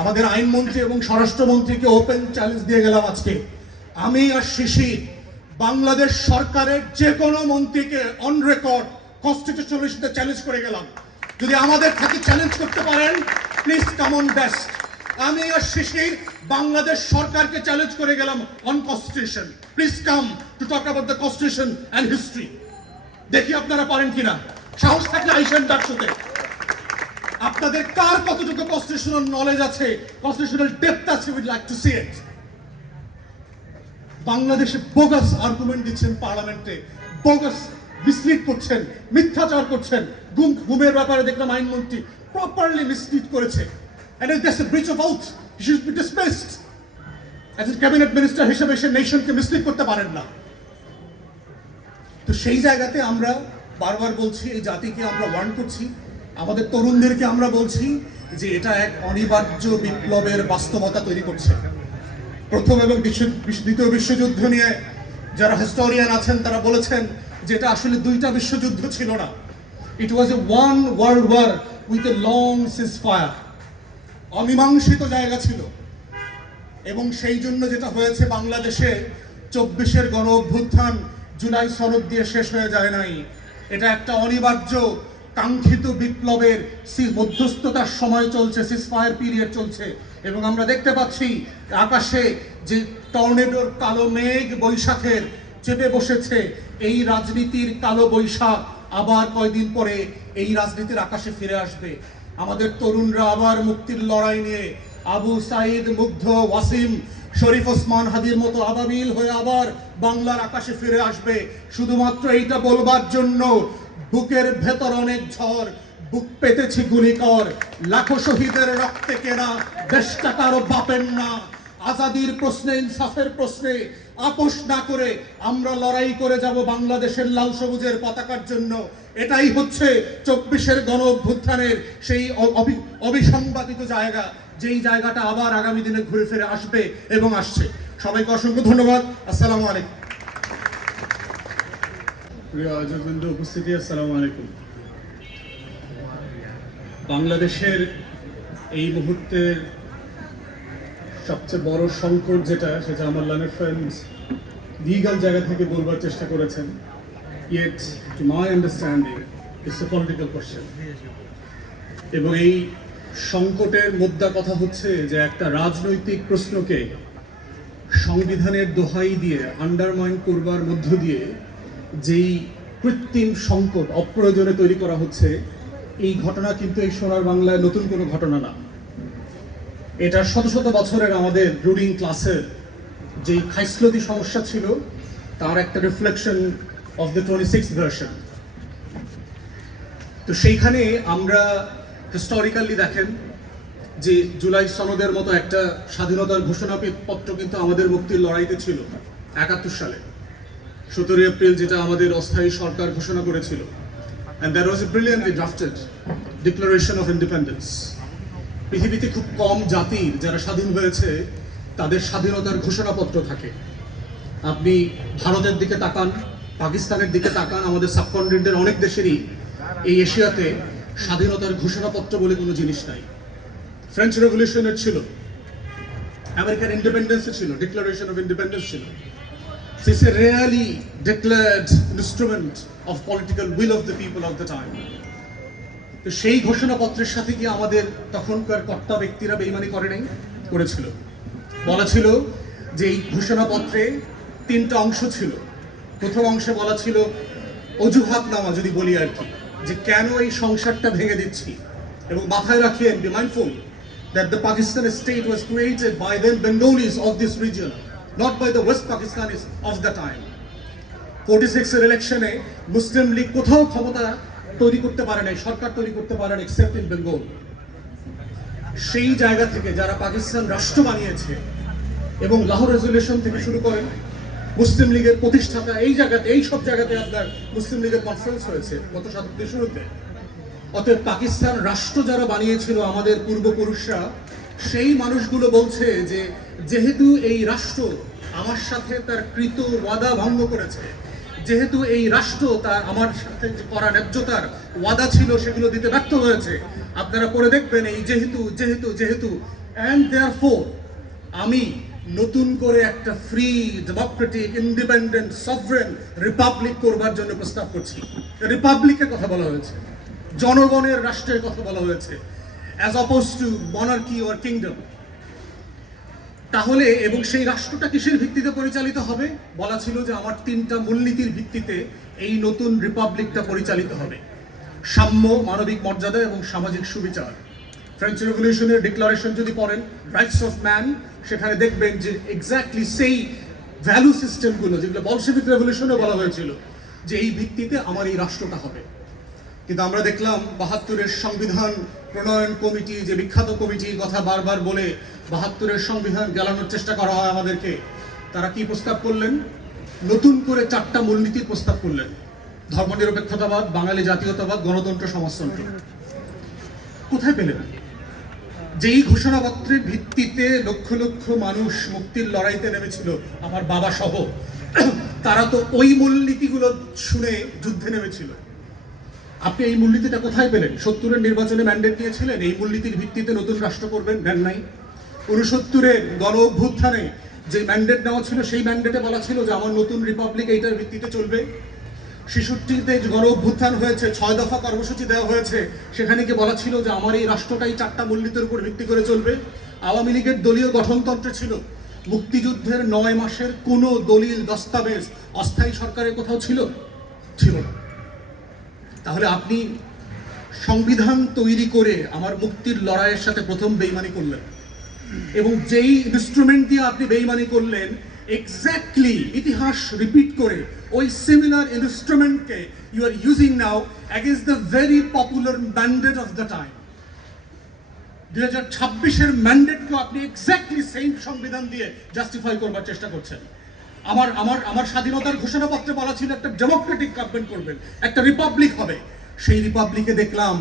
আমাদের আইনমন্ত্রী এবং স্বরাষ্ট্রমন্ত্রীকে ওপেন চ্যালেঞ্জ দিয়ে গেলাম আজকে, আমি আর শিশির বাংলাদেশ সরকারের যে কোনো মন্ত্রীকে অন রেকর্ড কনস্টিটিউশনাল ইস্যুতে চ্যালেঞ্জ করে গেলাম। যদি আমাদের থেকে চ্যালেঞ্জ করতে পারেন, প্লিজ কাম অন ডেস্ক। আমি আর শিশির বাংলাদেশ সরকারকে চ্যালেঞ্জ করে গেলাম on constitution. Please come to talk about the constitution and history. দেখি আপনারা পারেন কিনা। সাহস থাকলে আইসেন ডাকশোতে। আপনাদের কার কতটুকু কনস্টিটিউশনাল নলেজ আছে, কনস্টিটিউশনাল ডেপথ আছে, উইড লাইক টু সি ইট। বাংলাদেশে বোগাস আর্গুমেন্ট দিচ্ছেন পার্লামেন্টে, বোগাস মিসলিড করছেন, মিথ্যাচার করছেন। গুমের ব্যাপারে দেখলাম আইনমন্ত্রী প্রপারলি মিসলিড করেছে। And if there's a breach of oath, he should be dismissed. As a cabinet minister হিসেবে সে নেশনকে মিসলিড করতে পারেন না। তো সেই জায়গাতে আমরা বারবার বলছি, এই জাতিকে আমরা ওয়ার্ন করছি, আমাদের তরুণদেরকে আমরা বলছি যে এটা এক অনিবার্য বিপ্লবের বাস্তবতা তৈরি করছে। প্রথম এবং দ্বিতীয় বিশ্বযুদ্ধ নিয়ে যারা হিস্টোরিয়ান আছেন তারা বলেছেন যে এটা আসলে দুইটা বিশ্বযুদ্ধ ছিল না, it was a one world war with a long ceasefire. অমীমাংসিত জায়গা ছিল। এবং সেই জন্য যেটা হয়েছে বাংলাদেশে 24-এর গণ অভ্যুত্থান জুলাই সনদ দিয়ে শেষ হয়ে যায় নাই। এটা একটা অনিবার্য কাঙ্ক্ষিত বিপ্লবের মধ্যস্থতার সময় চলছে, সিজফায়ার পিরিয়ড চলছে। এবং আমরা দেখতে পাচ্ছি আকাশে যে টর্নেডোর কালো মেঘ বৈশাখের চেপে বসেছে, এই রাজনীতির কালো বৈশাখ আবার কয়দিন পরে এই রাজনীতির আকাশে ফিরে আসবে। আমাদের তরুণরা আবার মুক্তির লড়াই নিয়ে আবু সাইদ, মুগ্ধ, ওয়াসিম, শরীফ ওসমান হাদির মতো আবাবিল হয়ে আবার বাংলার আকাশে ফিরে আসবে। শুধুমাত্র এইটা বলবার জন্য বুকের ভেতর অনেক ঝড়, বুক পেতেছি গুলিকর, লাখো শহীদের রক্তে কেনা দেশটা কারো বাপের না। আজাদির প্রশ্নে, ইনসাফের প্রশ্নে আপোষ না করে আমরা লড়াই করে যাব বাংলাদেশের লাল সবুজের পতাকার জন্য। এটাই হচ্ছে 24-এর গণ অভ্যুত্থানের সেই অবিসংবাদিত জায়গা, যেই জায়গাটা আবার আগামী দিনে ঘুরে ফিরে আসবে এবং আসছে। সবাইকে অসংখ্য ধন্যবাদ। আসসালামু আলাইকুম। প্রিয় আয়োজকবৃন্দ, উপস্থিতি, আসসালামু আলাইকুম। বাংলাদেশের এই মুহূর্তের সবচেয়ে বড় সংকট যেটা, সেটা আমার লার্নার ফ্রেন্ডস লিগাল জায়গা থেকে বলবার চেষ্টা করেছেন। Yet, to my understanding, it's a political question. এবং এই সংকটের মোদ্দা কথা হচ্ছে যে একটা রাজনৈতিক প্রশ্নকে সংবিধানের দোহাই দিয়ে আন্ডারমাইন করবার মধ্য দিয়ে যেই কৃত্রিম সংকট অপ্রয়োজনে তৈরি করা হচ্ছে, এই ঘটনা কিন্তু এই সোনার বাংলায় নতুন কোনো ঘটনা না। এটা শত শত বছরের আমাদের রুলিং ক্লাসের যেই খাইসলতি সমস্যা ছিল তার একটা reflection of the 26th version. তো সেইখানে আমরা হিস্টোরিক্যালি দেখেন যে জুলাই সনদের মতো একটা স্বাধীনতার ঘোষণাপত্র কিন্তু আমাদের মুক্তির লড়াইতে ছিল 71 সালে 17 এপ্রিল, যেটা আমাদের অস্থায়ী সরকার ঘোষণা করেছিল। And there was a brilliantly drafted Declaration of Independence. পৃথিবীতে খুব কম জাতির যারা স্বাধীন হয়েছে তাদের স্বাধীনতার ঘোষণাপত্র থাকে। আপনি ভারতের দিকে তাকান, পাকিস্তানের দিকে তাকান, আমাদের সাবকন্টিনেন্টের অনেক দেশেরই এই এশিয়াতে স্বাধীনতার ঘোষণাপত্র বলে কোনো জিনিস নাই। ফ্রেঞ্চ রেভলিউশনের ছিল, আমেরিকান ইন্ডিপেন্ডেন্সের ছিল, ডিক্লারেশন অফ ইন্ডিপেন্ডেন্স ছিল। It's a rarely declared instrument of political will of the people of the time. তো সেই ঘোষণাপত্রের সাথে কি আমাদের তখনকার কর্তা ব্যক্তিরা বেইমানি করে নাই? করেছিল। বলা ছিল যে এই ঘোষণাপত্রে 3টা অংশ ছিল। প্রথম অংশে বলা ছিল অজুহাতনামা, যদি বলি আর কি, যে কেন এই সংসারটা ভেঙে দিচ্ছি। এবং মাথায় রাখিয়েন, be mindful that the Pakistan state was created by the Bengalis of this region, not by the West Pakistanis of the time. 46-এর ইলেকশনে মুসলিম লীগ কোথাও ক্ষমতা তৈরি করতে পারে নাই, সরকার তৈরি করতে পারে না, এক্সেপ্ট ইন বেঙ্গল। সেই জায়গা থেকে যারা পাকিস্তান রাষ্ট্র বানিয়েছে এবং লাহোর রেজলিউশন থেকে শুরু করেন মুসলিম লীগের প্রতিষ্ঠাতা, এই জায়গাতে, এই সব জায়গাতে আপনার মুসলিম লীগের কনফারেন্স হয়েছে গত শতাব্দীর শুরুতে। অতএব পাকিস্তান রাষ্ট্র যারা বানিয়েছিল আমাদের পূর্বপুরুষরা, সেই মানুষগুলো বলছে যে যেহেতু এই রাষ্ট্র আমার সাথে তার কৃত ওয়াদা ভঙ্গ করেছে, যেহেতু এই রাষ্ট্র তার আমার সাথে করা ন্যায্যতার ওয়াদা ছিল সেগুলো দিতে ব্যর্থ হয়েছে, আপনারা পরে দেখবেন এই যেহেতু যেহেতু যেহেতু অ্যান্ড দেয়ারফোর আমি নতুন করে একটা free Democratic independent sovereign Republic করবার জন্য প্রস্তাব করছি। রিপাবলিকের কথা বলা হয়েছে, জনগণের রাষ্ট্রের কথা বলা হয়েছে, as oppose to monarchy or kingdom. তাহলে এবং সেই রাষ্ট্রটা কিসের ভিত্তিতে পরিচালিত হবে? বলা ছিল যে আমার 3টা মূলনীতির ভিত্তিতে এই নতুন রিপাবলিকটা পরিচালিত হবে: সাম্য, মানবিক মর্যাদা এবং সামাজিক সুবিচার। ফ্রেঞ্চ রেভলিউশনের ডিক্লারেশন যদি পড়েন, রাইটস অফ ম্যান, সেখানে দেখবেন যে এক্স্যাক্টলি সেই ভ্যালু সিস্টেমগুলো যেগুলো বলশেভিক রেভলিউশনে বলা হয়েছিল যে এই ভিত্তিতে আমার এই রাষ্ট্রটা হবে। কিন্তু আমরা দেখলাম 72-এর সংবিধান প্রণয়ন কমিটি, যে বিখ্যাত কমিটির কথা বারবার বলে 72-এর সংবিধান গেলানোর চেষ্টা করা হয় আমাদেরকে, তারা কি প্রস্তাব করলেন? নতুন করে 4টা মূলনীতির প্রস্তাব করলেন: ধর্মনিরপেক্ষতাবাদ, বাঙালি জাতীয়তাবাদ, গণতন্ত্র, সমাজতন্ত্র। কোথায় পেলেন? যেই ঘোষণাপত্রের ভিত্তিতে লক্ষ লক্ষ মানুষ মুক্তির লড়াইতে নেমেছিল, আমার বাবা সহ, তারা তো ওই মূলনীতিগুলো শুনে যুদ্ধে নেমেছিল। আপনি এই মূলনীতিটা কোথায় পেলেন? 70-এর নির্বাচনে ম্যান্ডেট দিয়েছিলেন এই মূলনীতির ভিত্তিতে নতুন রাষ্ট্র করবেন, দেন নাই। 69-এর গণ অভ্যুত্থানে যে ম্যান্ডেট নেওয়া ছিল, সেই ম্যান্ডেটে বলা ছিল যে আমার নতুন রিপাবলিক এইটার ভিত্তিতে চলবে। 66-তে গণ অভ্যুত্থান হয়েছে, 6 দফা কর্মসূচি দেওয়া হয়েছে, সেখানে কি বলা ছিল যে আমার এই রাষ্ট্রটাই 4টা মূলনীতির উপর ভিত্তি করে চলবে। আওয়ামী লীগের দলীয় গঠনতন্ত্র ছিল, মুক্তিযুদ্ধের 9 মাসের কোনো দলিল দস্তাবেজ অস্থায়ী সরকারের কোথাও ছিল না। তাহলে আপনি সংবিধান তৈরি করে আমার মুক্তির লড়াইয়ের সাথে প্রথম বেইমানি করলেন, এবং যেই ইনস্ট্রুমেন্ট দিয়ে আপনি বেইমানি করলেন, এক্স্যাক্টলি ইতিহাস রিপিট করে ওই সিমিলার ইনস্ট্রুমেন্টকে you are using now against the very popular mandate of the time. 2026-এর ম্যান্ডেটকে আপনি এক্স্যাক্টলি সেম সংবিধান দিয়ে জাস্টিফাই করবার চেষ্টা করছেন। আমার স্বাধীনতার ঘোষণাপত্রে বলা ছিল একটা ডেমোক্রেটিক গভর্নমেন্ট করবেন, একটা রিপাবলিক হবে। সেই রিপাবলিকে দেখলাম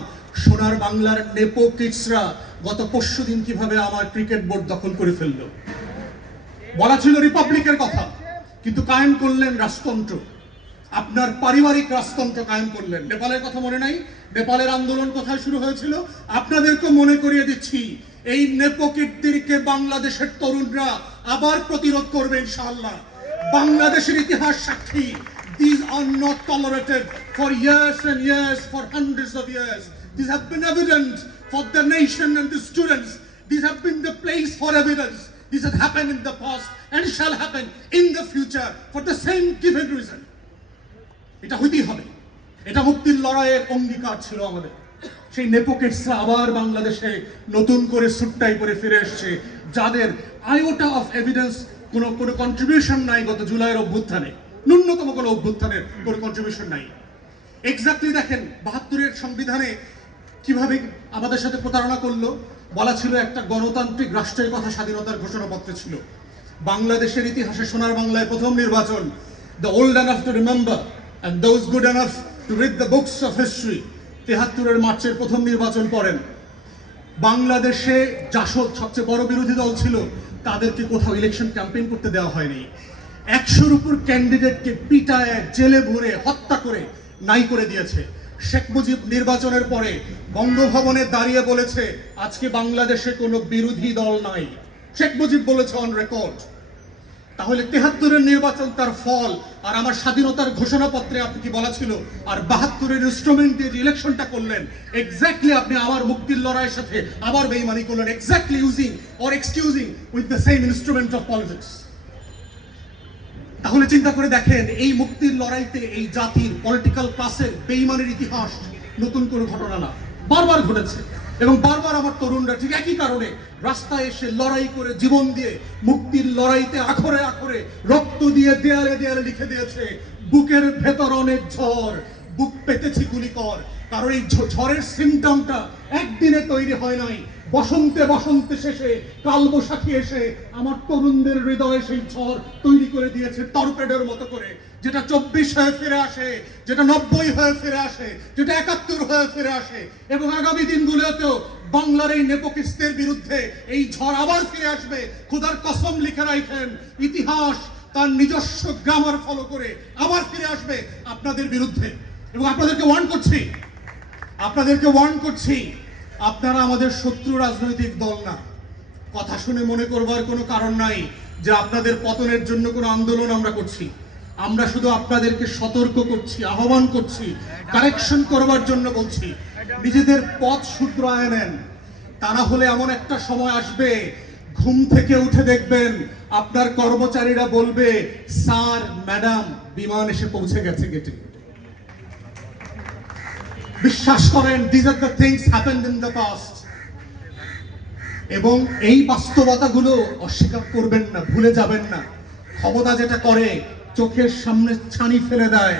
সোনার বাংলার নেপো কিডসরা গত পরশুদিন কিভাবে আমার ক্রিকেট বোর্ড দখল করে ফেললো। বলা ছিল রিপাবলিকের কথা, কিন্তু কায়েম করলেন রাজতন্ত্র। আপনার পারিবারিক রাজতন্ত্র কায়েম করলেন। নেপালের কথা মনে নাই? নেপালের আন্দোলন কোথায় শুরু হয়েছিল? আপনাদেরকে মনে করিয়ে দিচ্ছি, এই নেপোকিটদেরকে বাংলাদেশের তরুণরা আবার প্রতিরোধ করবে ইনশাআল্লাহ। বাংলাদেশের ইতিহাস সাক্ষী, these are not tolerated for years and years, for hundreds of years. These have been evident for the nation and the students. These have been the place for evidence. This has happened in the past and shall happen in the future for the same given reason. এটা হইতেই হবে। এটা মুক্তির লড়াইয়ের অঙ্গীকার ছিল আমাদের। সেই নেপোকেটসরা আবার বাংলাদেশে নতুন করে সুটটাই করে ফিরে এসছে, যাদের আয়োটা অফ এভিডেন্স কোনো কন্ট্রিবিউশন নাই গত জুলাইয়ের অভ্যুত্থানে, ন্যূনতম কোনো অভ্যুত্থানের কোনো কন্ট্রিবিউশন নাই। এক্স্যাক্টলি দেখেন 72-এর সংবিধানে কিভাবে আমাদের সাথে প্রতারণা করলো। বলা ছিল একটা গণতান্ত্রিক রাষ্ট্রের কথা স্বাধীনতার ঘোষণাপত্রে ছিল। বাংলাদেশের ইতিহাসে সোনার বাংলায় প্রথম নির্বাচন, the old enough to remember and those good enough to read the books of history, 73-এর মার্চের প্রথম নির্বাচন করেন। বাংলাদেশে জাসদ সবচেয়ে বড় বিরোধী দল ছিল, তাদেরকে কোথাও ইলেকশন ক্যাম্পেইন করতে দেওয়া হয়নি। 100-র উপর ক্যান্ডিডেটকে পিটায়, জেলে ভরে, হত্যা করে নাই করে দিয়েছে। শেখ মুজিব নির্বাচনের পরে বঙ্গভবনে দাঁড়িয়ে বলেছে আজকে বাংলাদেশে কোনো বিরোধী দল নাই। শেখ মুজিব বলেছে অন রেকর্ড। তাহলে 73-এর নির্বাচন তার ফল, আর আমার স্বাধীনতার ঘোষণাপত্রে আপনি কি বলা ছিল? আর 72-এর ইনস্ট্রুমেন্ট দিয়ে যে ইলেকশনটা করলেন, এক্স্যাক্টলি আপনি আমার মুক্তির লড়াইয়ের সাথে আবার বেইমানি করলেন, exactly using or excusing with the same instrument of politics. তাহলে চিন্তা করে দেখেন, এই মুক্তির লড়াইতে এই জাতির পলিটিক্যাল ক্লাসের বেইমানের ইতিহাস নতুন কোনো ঘটনা না, বারবার ঘটেছে। এবং বারবার আমার তরুণরা ঠিক একই কারণে রাস্তায় এসে লড়াই করে, জীবন দিয়ে মুক্তির লড়াইতে আখরে আখরে রক্ত দিয়ে দেয়ালে দেয়ালে লিখে দিয়েছে, বুকের ভেতর অনেক ঝড়, বুক পেতেছি গুলি কর। কারণ এই ঝড়ের সিমটমটা একদিনে তৈরি হয় নাই, বসন্তে বসন্তে শেষে কালবৈশাখী এসে আমার তরুণদের হৃদয়ে সেই ঝড় তৈরি করে দিয়েছে টর্পেডোর মতো করে, যেটা 24 হয়ে ফিরে আসে, যেটা 90 হয়ে ফিরে আসে, যেটা 71 হয়ে ফিরে আসে। এবং আগামী দিনগুলোতেও বাংলার এই নেপোকিস্তের বিরুদ্ধে এই ঝড় আবার ফিরে আসবে। খোদার কসম লিখে রাখেন, ইতিহাস তার নিজস্ব গ্রামার ফলো করে আবার ফিরে আসবে আপনাদের বিরুদ্ধে। এবং আপনাদেরকে ওয়ার্ন করছি, আপনারা আমাদের শত্রু রাজনৈতিক দল না। কথা শুনে মনে করবার কোনো কারণ নাই যে আপনাদের পতনের জন্য কোনো আন্দোলন আমরা করছি। আমরা শুধু আপনাদেরকে সতর্ক করছি, আহ্বান করছি, কারেকশন করবার জন্য বলছি, নিজেদের পথ শুধরায় নেন। তা না হলে এমন একটা সময় আসবে, ঘুম থেকে উঠে দেখবেন আপনার কর্মচারীরা বলবে, স্যার ম্যাডাম বিমান এসে পৌঁছে গেছে গেটে। বিশ্বাস করেন, these are the things happened in the past. এবং এই বাস্তবতাগুলো অস্বীকার করবেন না, ভুলে যাবেন না। ক্ষমতা যেটা করে চোখের সামনে ছানি ফেলে দেয়,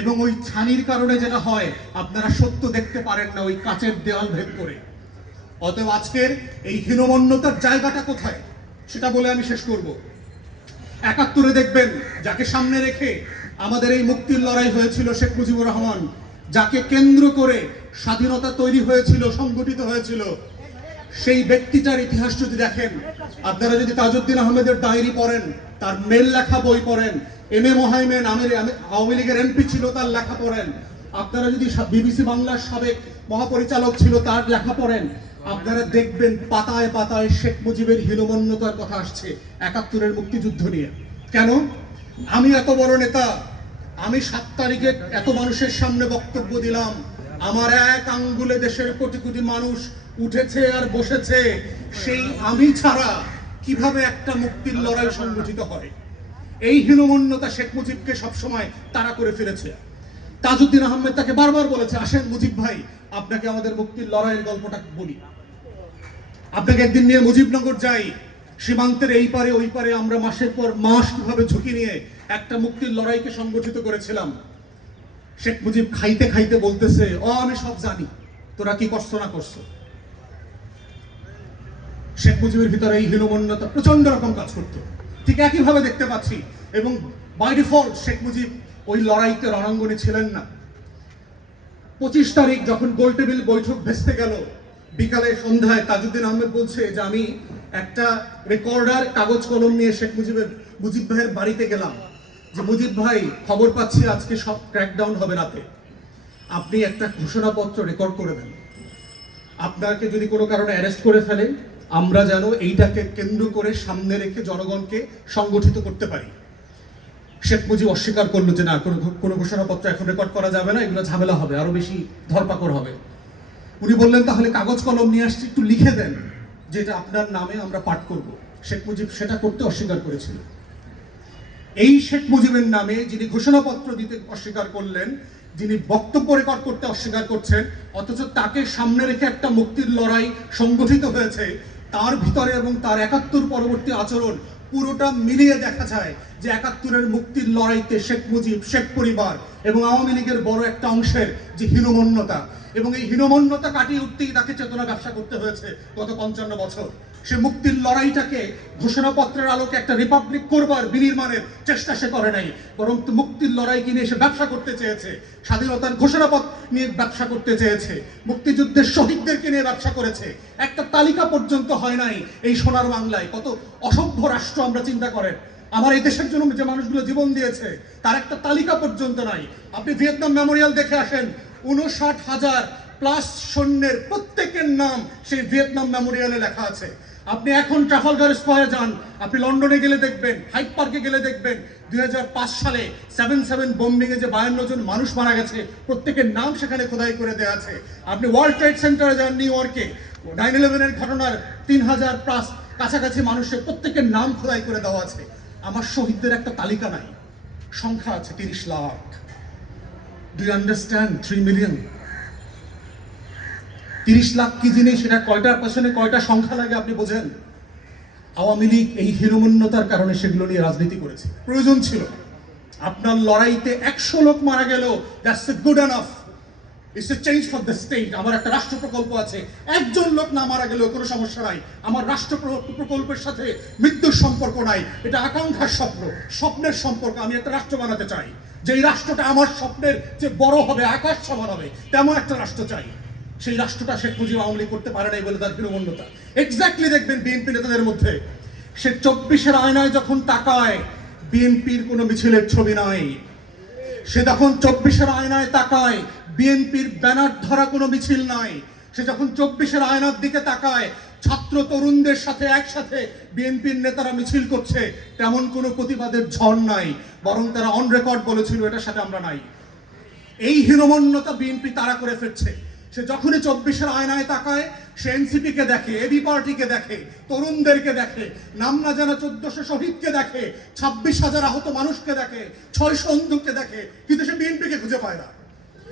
এবং ওই ছানির কারণে যেটা হয় আপনারা সত্য দেখতে পারেন না, ওই কাচের দেওয়াল ভেদ করে। অতএব আজকের এই হীনমন্যতার জায়গাটা কোথায় সেটা বলে আমি শেষ করব। ৭১ দেখবেন যাকে সামনে রেখে আমাদের এই মুক্তির লড়াই হয়েছিল, শেখ মুজিবুর রহমান, যাকে কেন্দ্র করে স্বাধীনতা তৈরি হয়েছিল, সংগঠিত হয়েছিল, সেই ব্যক্তিটার ইতিহাস যদি দেখেন, আপনারা যদি তাজউদ্দিন আহমেদের ডায়েরি পড়েন, তার মেল লেখা বই পড়েন, এম এ মোহাইমেন আওয়ামী লীগের এমপি ছিল, তার লেখা পড়েন, আপনারা যদি বিবিসি বাংলার সাবেক মহাপরিচালক ছিল, তার লেখা পড়েন, আপনারা দেখবেন পাতায় পাতায় শেখ মুজিবের হীনমন্যতার কথা আসছে ৭১ মুক্তিযুদ্ধ নিয়ে। কেন? আমি এত বড় নেতা, আমি ৭ তারিখে এত মানুষের সামনে বক্তব্য দিলাম, আমার এক আঙ্গুলে দেশের কোটি কোটি মানুষ উঠেছে আর বসেছে, সেই আমি ছাড়া কিভাবে একটা মুক্তির লড়াই সংগঠিত হয়? এই হীনমন্যতা শেখ মুজিবকে সবসময় তাড়া করে ফিরেছে। তাজউদ্দিন আহমেদ তাকে বারবার বলেছে, আসেন মুজিব ভাই, আপনাকে আমাদের মুক্তির লড়াইয়ের গল্পটা বলি। আপনাকে একদিন নিয়ে মুজিবনগর যাই, সীমান্তের এই পারে ওই পারে আমরা মাসের পর মাস কিভাবে ঝুঁকি নিয়ে একটা মুক্তির লড়াইকে সংগঠিত করেছিলাম। শেখ মুজিব খাইতে খাইতে বলতেছে, আমি সব জানি, তোরা কি করছো না করছো। শেখ মুজিবের ভিতরে এই হীনমন্যতা প্রচন্ড রকম কাজ করতো। ঠিক একইভাবে দেখতে পাচ্ছি, এবং বাই ডিফল্ট শেখ মুজিব ওই লড়াইতে রণাঙ্গনে ছিলেন না। 25 তারিখ যখন গোলটেবিল বৈঠক ভেস্তে গেল, বিকালে সন্ধ্যায় তাজউদ্দিন আহমেদ বলছে যে আমি একটা রেকর্ডার কাগজ কলম নিয়ে শেখ মুজিব ভাইয়ের বাড়িতে গেলাম, যে মুজিব ভাই খবর পাচ্ছি আজকে সব ক্র্যাকডাউন হবে রাতে, আপনি একটা ঘোষণাপত্র রেকর্ড করে দেন, আপনাকে যদি কোনো কারণে অ্যারেস্ট করে ফেলে আমরা যেন এইটাকে কেন্দ্র করে সামনে রেখে জনগণকে সংগঠিত করতে পারি। শেখ মুজিব অস্বীকার করলো যে না, কোনো ঘোষণাপত্র এখন রেকর্ড করা যাবে না, এগুলো ঝামেলা হবে, আরো বেশি ধরপাকড় হবে। উনি বললেন তাহলে কাগজ কলম নিয়ে আসছি, একটু লিখে দেন যেটা আপনার নামে আমরা পাঠ করব। শেখ মুজিব সেটা করতে অস্বীকার করেছিল। এই শেখ মুজিবের নামে যিনি ঘোষণাপত্র দিতে অস্বীকার করলেন, যিনি বক্তব্য রেকর্ড করতে অস্বীকার করছেন, অথচ তাকে সামনে রেখে একটা মুক্তির লড়াই সংগঠিত হয়েছে, তার ভিতরে এবং তার ৭১ পরবর্তী আচরণ পুরোটা মিলিয়ে দেখা যায় যে ৭১ মুক্তির লড়াইতে শেখ মুজিব, শেখ পরিবার এবং আওয়ামী লীগের বড় একটা অংশের যে হীনমন্যতা, এবং এই হীনমন্যতা কাটিয়ে উঠতেই তাকে চেতনা ব্যবসা করতে হয়েছে গত ৫৫ বছর। সে মুক্তির লড়াইটাকে ঘোষণাপত্রের আলোকে একটা রিপাবলিক করবার বিনির্মাণের চেষ্টা সে করে নাই, বরং মুক্তির লড়াইকে নিয়ে সে ব্যবসা করতে চেয়েছে, স্বাধীনতার ঘোষণাপত্র নিয়ে ব্যবসা করতে চেয়েছে, মুক্তিযুদ্ধের শহীদদেরকে নিয়ে ব্যবসা করেছে। একটা তালিকা পর্যন্ত হয় নাই এই সোনার বাংলায়। কত অসভ্য রাষ্ট্র আমরা চিন্তা করেন, আমার এই দেশের জন্য যে মানুষগুলো জীবন দিয়েছে তার একটা তালিকা পর্যন্ত নাই। আপনি ভিয়েতনাম মেমোরিয়াল দেখে আসেন, ৫৯,০০০ প্লাস সৈন্যের প্রত্যেকের নাম সেই ভিয়েতনাম মেমোরিয়ালে লেখা আছে। আপনি এখন ট্রাফালগার স্কয়ারে যান, আপনি লন্ডনে গেলে দেখবেন, হাইড পার্কে গেলে দেখবেন ২০০৫ সালে 7/7 বোম্বিং এ যে ৫২ জন মানুষ মারা গেছে প্রত্যেকের নাম সেখানে খোদাই করে দেওয়া আছে। আপনি ওয়ার্ল্ড ট্রেড সেন্টারে যান নিউ ইয়র্কে, 9/11 ঘটনার ৩,০০০ প্লাস কাছাকাছি মানুষের প্রত্যেকের নাম খোদাই করে দেওয়া আছে। আমার শহীদদের একটা তালিকা নাই, সংখ্যা আছে ৩০ lakh. Do you understand? 3 million. ৩০ lakh কি জিনিস, সেটা কয়টার পেছনে কয়টা সংখ্যা লাগে আপনি বোঝেন? আওয়ামী লীগ এই হীনমন্যতার কারণে সেগুলো নিয়ে রাজনীতি করেছে। প্রয়োজন ছিল আপনার লড়াইতে ১০০ লোক মারা গেল, that's a good enough, it's a change for the state. আমার একটা রাষ্ট্র প্রকল্প আছে, একজন লোক না মারা গেলেও কোনো সমস্যা নাই। আমার রাষ্ট্র প্রকল্পের সাথে মৃত্যুর সম্পর্ক নাই, এটা আকাঙ্ক্ষার স্বপ্ন, স্বপ্নের সম্পর্ক। আমি একটা রাষ্ট্র বানাতে চাই, যেই রাষ্ট্রটা আমার স্বপ্নের যে বড় হবে, আকাশ সমান হবে, তেমন একটা রাষ্ট্র চাই। সেই রাষ্ট্রটা শেখ মুজিব আওয়ামী লীগ করতে পারে নাই বলে তার হীনমন্যতা। এক্স্যাক্টলি দেখবেন বিএনপি নেতাদের মধ্যে, সে ২৪-এর আয়নায় যখন তাকায় বিএনপির কোনো মিছিলের ছবি নাই। সে যখন ২৪-এর আয়নায় তাকায় বিএনপির ব্যানার ধরা কোনো মিছিল নাই। সে যখন ২৪-এর আয়নার দিকে তাকায় ছাত্র তরুণদের সাথে একসাথে বিএনপির নেতারা মিছিল করছে, তেমন কোনো প্রতিবাদের ঝড় নাই, বরং তারা অন রেকর্ড বলেছিল এটার সাথে আমরা নাই। এই হীনমন্যতা বিএনপি তারা করে ফেলছে। সে যখনই 24-এর আয়নায় তাকায়, সে এনসিপি কে দেখে, এবি পার্টিকে দেখে, তরুণদেরকে দেখে, নাম না জানা 1400 শহীদকে দেখে, 26,000 আহত মানুষকে দেখে, 600 অন্ধকে দেখে, কিন্তু সে বিএনপিকে খুঁজে পায় না।